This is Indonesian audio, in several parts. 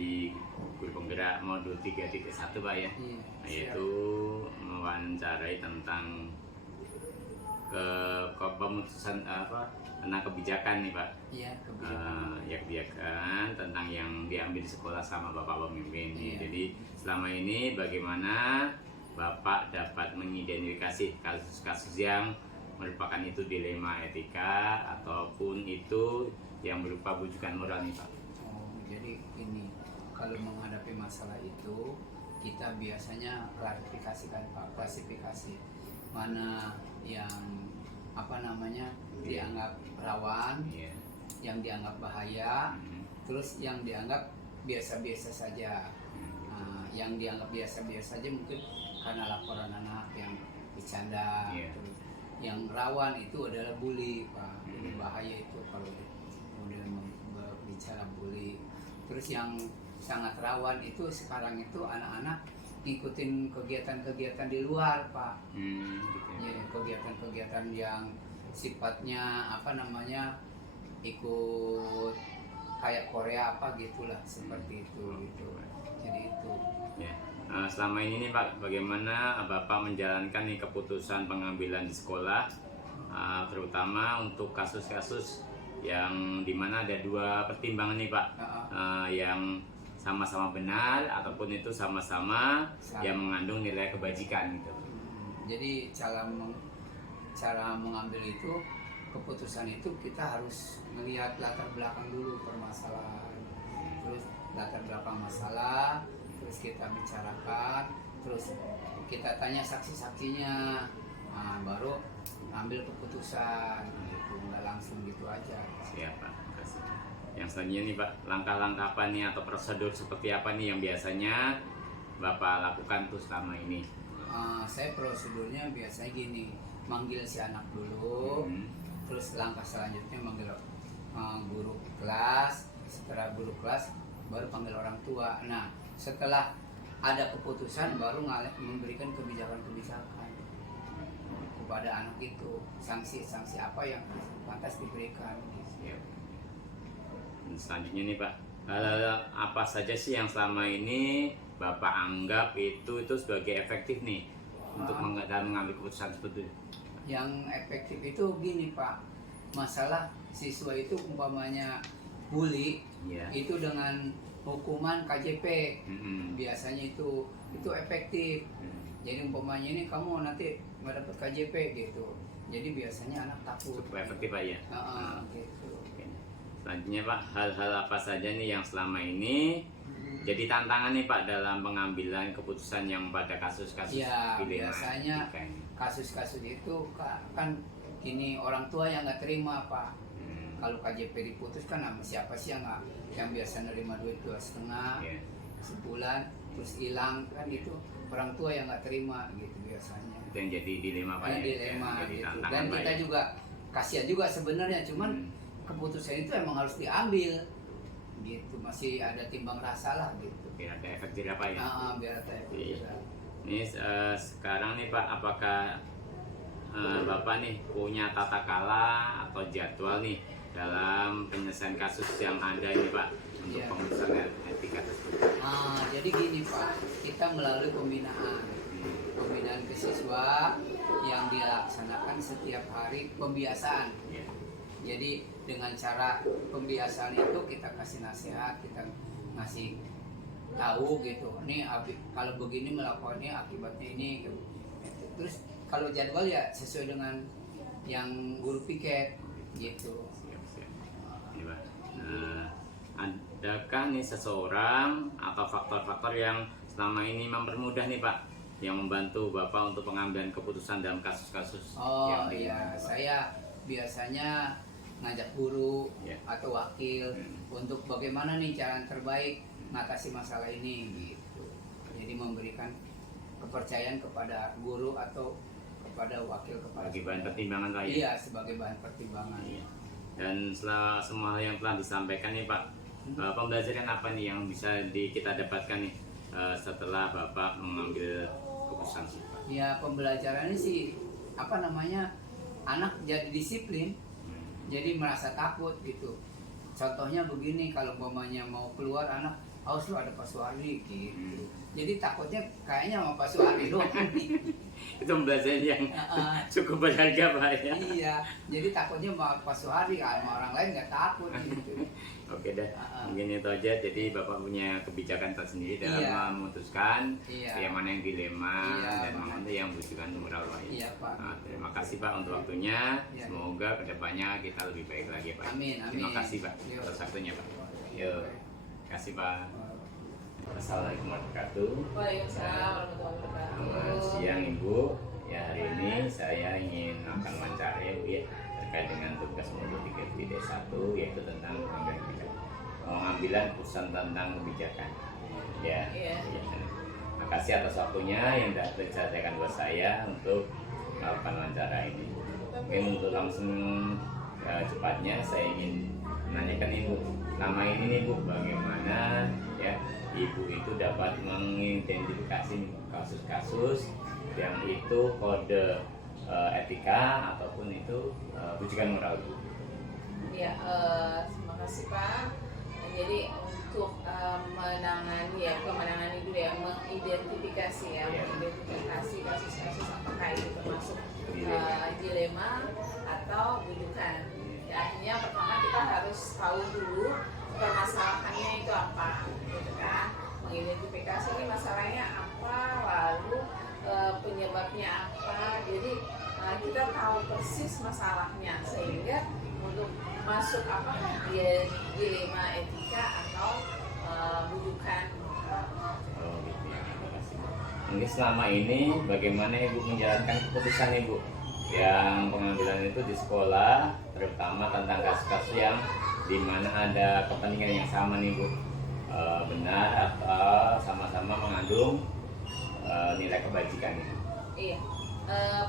dari guru penggerak modul 3.1 Pak ya, Iya, yaitu mewawancarai tentang pemutusan tentang kebijakan nih Pak. Iya, kebijakan. Ya kebijakan tentang yang diambil di sekolah sama Bapak pemimpin. Iya. Jadi selama ini bagaimana Bapak dapat mengidentifikasi kasus-kasus yang merupakan itu dilema etika ataupun itu yang berupa bujukan moral nih Pak. Oh, jadi ini kalau menghadapi masalah itu kita biasanya klasifikasikan Pak, klasifikasi mana yang dianggap rawan, Iya. yang dianggap bahaya, terus yang dianggap biasa-biasa saja. Nah, yang dianggap biasa-biasa saja mungkin karena laporan anak yang bercanda. Iya. Terus yang rawan itu adalah bully, Pak. Bully bahaya itu kalau kemudian bicara bully. Terus yang sangat rawan itu sekarang itu anak-anak ngikutin kegiatan-kegiatan di luar, Pak. Gitu. Ya, kegiatan-kegiatan yang sifatnya ikut kayak Korea apa gitulah, seperti itu gitu. Jadi itu. Ya. Selama ini nih Pak, bagaimana Bapak menjalankan nih keputusan pengambilan di sekolah, terutama untuk kasus-kasus yang dimana ada dua pertimbangan nih Pak, yang sama-sama benar ataupun itu sama-sama yang mengandung nilai kebajikan gitu. Jadi cara mengambil itu keputusan itu kita harus melihat latar belakang dulu permasalahan, terus latar belakang masalah, terus kita bicarakan, terus kita tanya saksi-saksinya, baru ambil keputusan gitu, nggak langsung gitu aja. Siap Pak, terima kasih. Yang selanjutnya nih Pak, langkah-langkah apa nih atau prosedur seperti apa nih yang biasanya Bapak lakukan tuh selama ini? Saya prosedurnya biasanya gini, manggil si anak dulu, terus langkah selanjutnya manggil guru kelas, setelah guru kelas baru panggil orang tua. Nah, setelah ada keputusan baru memberikan kebijakan-kebijakan kepada anak itu, sanksi-sanksi apa yang pantas diberikan. Siap. Selanjutnya nih Pak, hal apa saja sih yang selama ini Bapak anggap itu sebagai efektif nih untuk mengambil keputusan seperti itu? Yang efektif itu gini Pak, masalah siswa itu umpamanya bully, itu dengan hukuman KJP biasanya itu efektif. Jadi umpamanya ini kamu nanti nggak dapat KJP gitu, jadi biasanya anak takut. Cukup efektif Pak ya. Gitu. Selanjutnya Pak, hal-hal apa saja nih yang selama ini jadi tantangan nih Pak dalam pengambilan keputusan yang pada kasus-kasus biasanya kasus-kasus itu kan ini orang tua yang nggak terima Pak. Kalau KJP diputuskan sama siapa sih yang biasa nerima duit 2,5 sebulan terus hilang kan, itu orang tua yang nggak terima gitu biasanya. Itu yang jadi dilema Pak. Dilema jadi gitu. Dan kita juga kasihan juga sebenarnya, cuman keputusan itu emang harus diambil gitu, masih ada timbang rasa lah gitu. Biar ada efek jerah Pak ya. Biar ada efek jerah. Ini sekarang nih Pak, apakah Bapak nih punya tata kala atau jadwal nih dalam penyelesaian kasus yang ada ini Pak untuk pengurusan etika tersebut? Jadi gini Pak, kita melalui pembinaan ke siswa yang dilaksanakan setiap hari pembiasaan. Jadi dengan cara pembiasaan itu kita kasih nasihat, kita ngasih tahu gitu. Nih kalau begini melakukannya akibatnya ini. Terus kalau jadwal ya sesuai dengan yang guru piket gitu. Siap. Iya, Pak. Adakah nih seseorang atau faktor-faktor yang selama ini mempermudah nih Pak, yang membantu Bapak untuk pengambilan keputusan dalam kasus-kasus? Saya biasanya ngajak guru atau wakil untuk bagaimana nih cara terbaik mengatasi masalah ini gitu. Jadi memberikan kepercayaan kepada guru atau kepada wakil kepala sebagai bahan pertimbangan Pak ya? Iya, sebagai bahan pertimbangan. Dan setelah semua hal yang telah disampaikan nih Pak, pembelajaran apa nih yang bisa kita dapatkan nih setelah Bapak mengambil keputusan Pak? Ya, pembelajarannya sih anak jadi disiplin. Jadi merasa takut gitu. Contohnya begini, kalau umpamanya mau keluar anak harus lu ada Pak Suhardi gitu. Jadi takutnya kayaknya sama Pak Suhardi doang. Itu pembelajaran yang cukup berharga Pak ya. Iya, jadi takutnya sama Pak Suhardi, sama orang lain nggak takut gitu. Oke dah, mungkin itu aja. Jadi Bapak punya kebijakan tersendiri dalam Iya. memutuskan Iya. yang mana yang dilema Iya, dan mana yang membutuhkan moral lain. Iya, Pak. Nah, terima kasih Pak untuk waktunya. Iya. Semoga kedepannya kita lebih baik lagi Pak. Amin, amin. Terima kasih Pak Yo. atas waktunya Pak. Yuk, terima kasih Pak. Assalamualaikum warahmatullahi wabarakatuh. Waalaikumsalam warahmatullahi Selamat wabarakatuh. siang Ibu. Ya hari ini saya ingin akan wawancara Ibu ya terkait dengan tugas mutu 3.1 yaitu tentang pengambilan keputusan tentang kebijakan. Ya. Iya. Ya. Terima kasih atas waktunya yang sudah diselesaikan buat saya untuk melakukan wawancara ini. Mungkin untuk langsung cepatnya saya ingin menanyakan Ibu, selama ini nih Bu, bagaimana ya Ibu itu dapat mengidentifikasi kasus-kasus yang itu kode etika ataupun itu rujukan moral Bu. Ya, terima kasih Pak. Jadi untuk menangani ya, bukan menangani dulu ya, mengidentifikasi ya, Iya. mengidentifikasi kasus-kasus apakah itu termasuk Dilema. dilema atau bujukan. Ya, artinya pertama kita harus tahu dulu permasalahannya itu apa, gitu kan? Mengidentifikasi ini masalahnya apa, lalu penyebabnya apa. Jadi kita tahu persis masalahnya sehingga untuk masuk apakah dia dilema etika atau bujukan. Oh gitu ya, terima kasih. Mungkin selama ini bagaimana Ibu menjalankan keputusan Ibu yang pengambilan itu di sekolah, terutama tentang kasus-kasus yang dimana ada kepentingan yang sama nih Bu, benar atau sama-sama mengandung nilai kebajikan itu. Iya.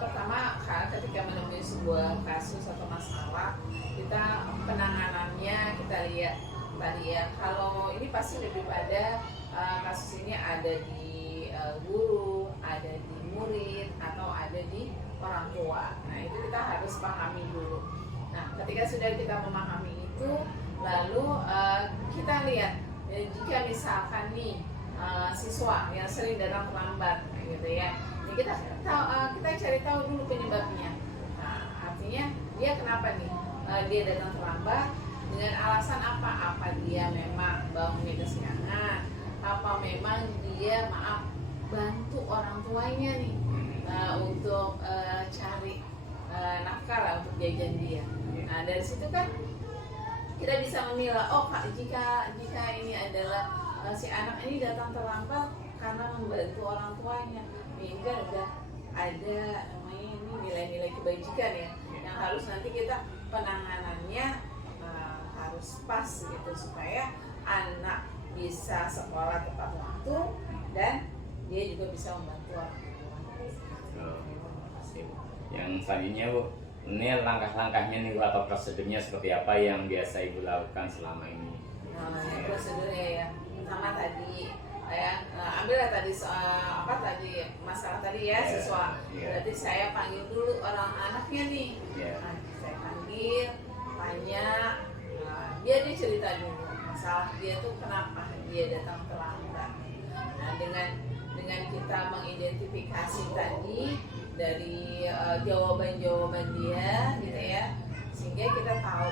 Pertama ketika menemui sebuah kasus atau masalah, kita penanganannya kita lihat tadi ya. Kalau ini pasti lebih pada kasus ini ada di guru, ada di murid, atau ada di orang tua. Nah itu kita harus pahami dulu. Nah ketika sudah kita memahami itu, lalu kita lihat jika misalkan nih siswa yang sering datang terlambat, gitu ya. Jadi kita cari tahu dulu penyebabnya. Nah, artinya dia kenapa nih dia datang terlambat, dengan alasan apa? Apa dia memang bangunnya kesiangan? Apa memang dia bantu orang tuanya nih untuk cari nafkah lah untuk jajan dia. Nah dari situ kan kita bisa memilah, oh Kak, jika ini adalah si anak ini datang terlambat karena membantu orang tuanya, sehingga udah ada namanya ini nilai-nilai kebajikan ya, yang harus nanti kita penanganannya harus pas gitu supaya anak bisa sekolah tepat waktu dan dia juga bisa membantu orang tua. Oh, terima kasih Bu. Yang selanjutnya Bu, ini langkah-langkahnya nih Bu, atau prosedurnya seperti apa yang biasa Ibu lakukan selama ini? Nah, prosedurnya ya, pertama tadi ambillah tadi apa tadi masalah tadi ya siswa. Berarti saya panggil dulu orang anaknya nih. Nah, saya panggil, tanya, dia cerita dulu masalah dia tuh kenapa dia datang terlambat. Nah dengan kita mengidentifikasi tadi dari jawaban-jawaban dia gitu ya, sehingga kita tahu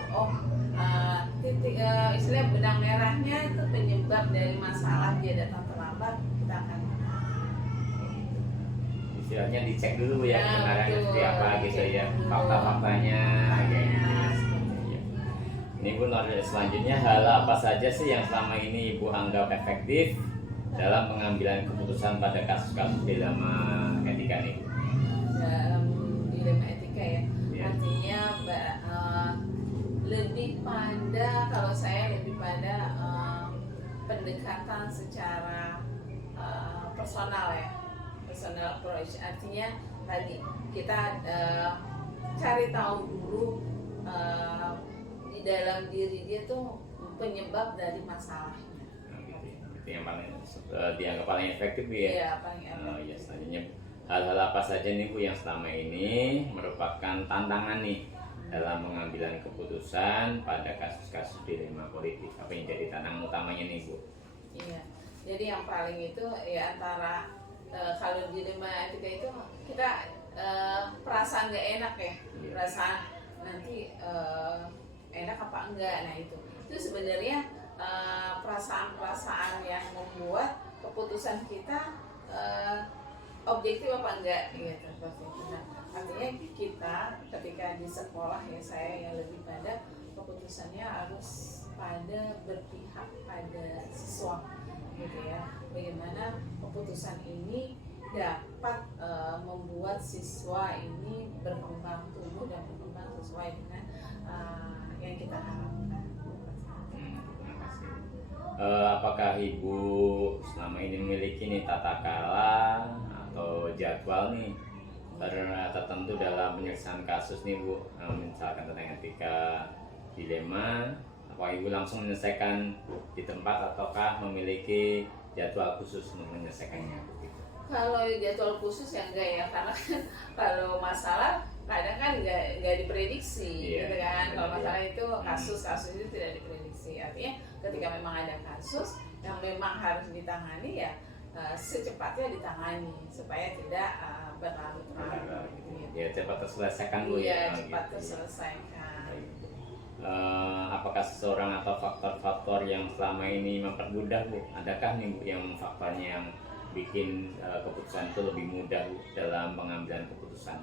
titik istilah benang merahnya itu penyebab dari masalah dia datang terlambat, kita akan istilahnya dicek dulu ya kebenarannya betul, seperti apa gitu ya, fakta-faktanya kayak gitu. Ya. Ini Bu, selanjutnya hal apa saja sih yang selama ini Ibu anggap efektif dalam pengambilan keputusan pada kasus-kasus dilema etika ini? dalam dilema etika ya. Ya. Artinya lebih pada, kalau saya lebih pada pendekatan secara personal ya, personal approach. Artinya tadi kita cari tahu dulu di dalam diri dia tuh penyebab dari masalahnya. Nah, gitu ya. Itu yang paling dianggap paling efektif Bu ya. Iya, paling efektif. Ya, selanjutnya hal-hal apa saja nih Bu yang selama ini merupakan tantangan nih dalam pengambilan keputusan pada kasus-kasus dilema politik? Apa yang jadi tantangan utamanya nih Bu? Iya, Jadi yang paling itu ya antara kalau dilema etika itu kita perasaan nggak enak ya, perasaan nanti enak apa enggak. Nah itu sebenarnya perasaan-perasaan yang membuat keputusan kita objektif apa enggak gitu. Nah, artinya kita ketika di sekolah ya, saya yang lebih pada keputusannya harus pada berpihak pada siswa gitu ya. Bagaimana keputusan ini dapat membuat siswa ini berkembang tumbuh dan berkembang sesuai dengan yang kita harapkan. Terima kasih. Apakah Ibu selama ini memiliki nih tata cara atau jadwal nih tertentu dalam penyelesaian kasus nih Bu, misalkan tentang etika dilema, apakah Ibu langsung menyelesaikan di tempat ataukah memiliki jadwal khusus untuk menyelesaikannya? Kalau jadwal khusus ya enggak ya, karena kan kalau masalah kadang kan nggak diprediksi gitu kan. Kalau masalah itu kasus itu tidak diprediksi, artinya ketika memang ada kasus yang memang harus ditangani ya secepatnya ditangani supaya tidak berlarut-larut gitu ya. Cepat terselesaikan Bu ya. Iya, cepat gitu. terselesaikan. Apakah seseorang atau faktor-faktor yang selama ini mempermudah Bu? Adakah nih Bu yang faktornya yang bikin keputusan itu lebih mudah Bu dalam pengambilan keputusan?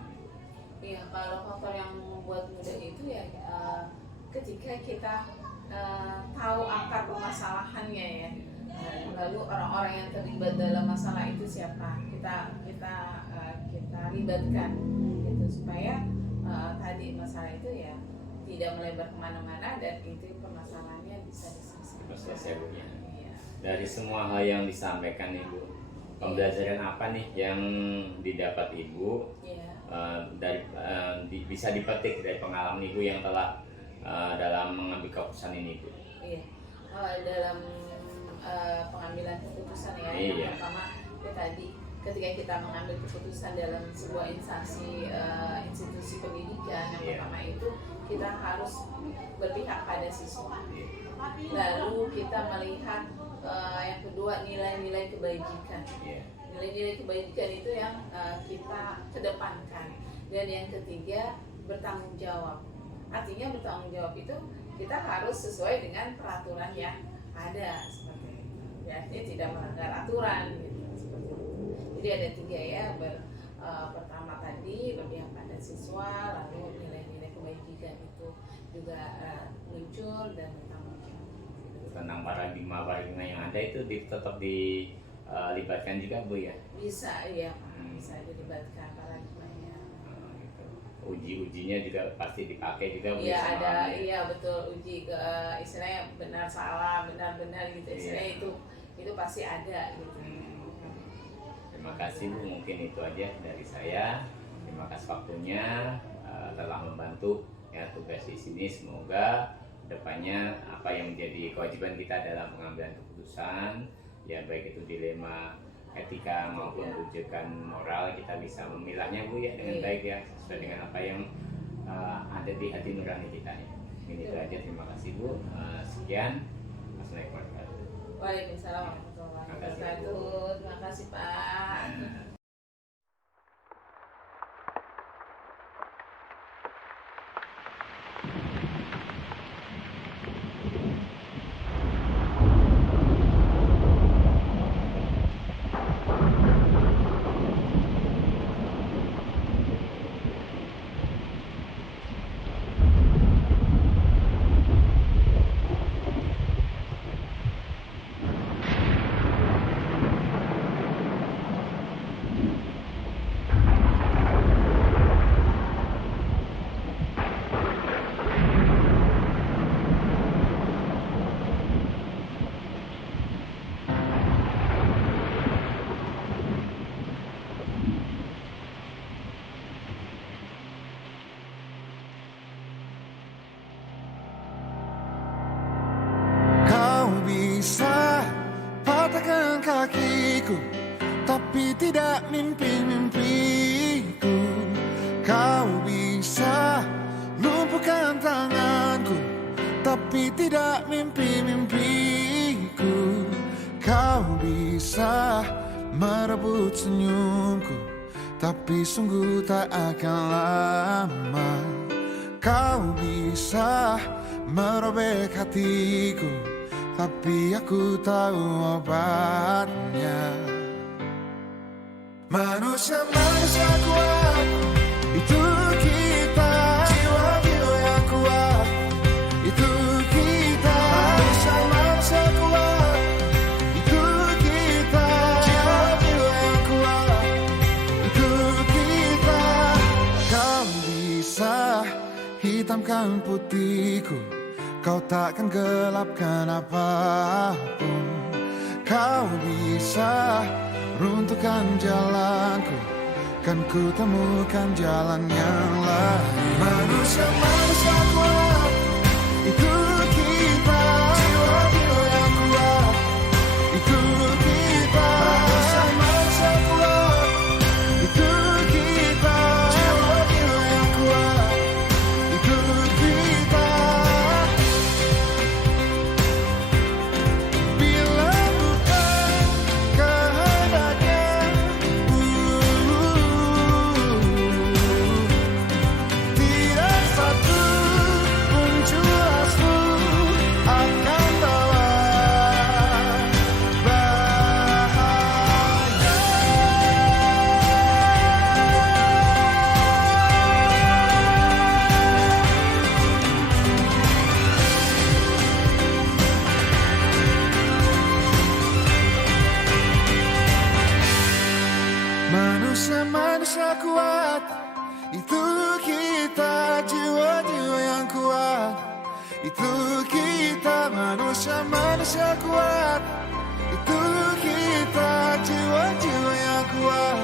Iya, kalau faktor yang membuat mudah itu ya ketika kita tahu akar permasalahannya ya, lalu orang-orang yang terlibat dalam masalah itu siapa, kita libatkan gitu supaya tadi masalah itu ya tidak melebar kemana-mana dan itu permasalahannya bisa selesai Bu ya. Iya. Dari semua hal yang disampaikan Ibu, pembelajaran apa nih yang didapat Ibu bisa dipetik dari pengalaman Ibu yang telah dalam mengambil keputusan ini Bu? Iya. Dalam pengambilan keputusan ya, yang pertama ya tadi ketika kita mengambil keputusan dalam sebuah institusi pendidikan, yang pertama itu kita harus berpihak pada siswa. Lalu kita melihat yang kedua nilai-nilai kebajikan. Nilai-nilai kebajikan itu yang kita kedepankan. Dan yang ketiga bertanggung jawab. Artinya bertanggung jawab itu kita harus sesuai dengan peraturan yang ada seperti itu. Artinya tidak melanggar aturan gitu. Seperti itu. Jadi ada tiga ya. Pertama tadi berpihak pada siswa, lalu nilai-nilai kebajikan itu juga muncul dan bertanggung jawab. Tentang paradigma yang ada itu tetap dilibatkan juga Bu ya? Bisa ya, bisa dilibatkan paradigmanya. Uji-ujinya juga pasti dipakai juga Bu? Iya ada, iya betul, uji ke istilahnya benar salah, benar-benar gitu, istilahnya itu pasti ada gitu. Terima kasih Bu, mungkin itu aja dari saya. Terima kasih waktunya telah membantu ya tugas di sini. Semoga depannya apa yang menjadi kewajiban kita dalam pengambilan keputusan ya, baik itu dilema etika maupun rujukan moral, kita bisa memilahnya Bu ya dengan baik ya, sesuai dengan apa yang ada di hati nurani kita ya. Ini itu aja, terima kasih Bu. Sekian. Assalamualaikum warahmatullahi wabarakatuh. Waalaikumsalam warahmatullahi wabarakatuh. Terima kasih Pak. kakiku, tapi tidak mimpi-mimpiku. Kau bisa lumpuhkan tanganku, tapi tidak mimpi-mimpiku. Kau bisa merebut senyumku, tapi sungguh tak akan lama. Kau bisa merobek hatiku, tapi aku tahu obatnya. Manusia-manusia kuat, itu kita. Jiwa-jiwa yang kuat, itu kita. Manusia-manusia kuat, itu kita. Jiwa-jiwa yang kuat, itu kita. Kau bisa hitamkan putihku, kau takkan gelapkan apapun. Kau bisa runtuhkan jalanku, kan ku temukan jalan yang lain. Manusia-manusia kuat, itu kita. Jiwa-jiwa yang kuat, itu kita. Manusia-manusia kuat, itu kita. Jiwa-jiwa yang kuat, itu kita. Bila bukan kehendaknya, tidak satu pun jelasmu akan bawa bahaya. Manusia-manusia kuat, itu kita. Jiwa-jiwa yang kuat, itu kita. Manusia-manusia kuat, itu kita. Jiwa-jiwa yang kuat,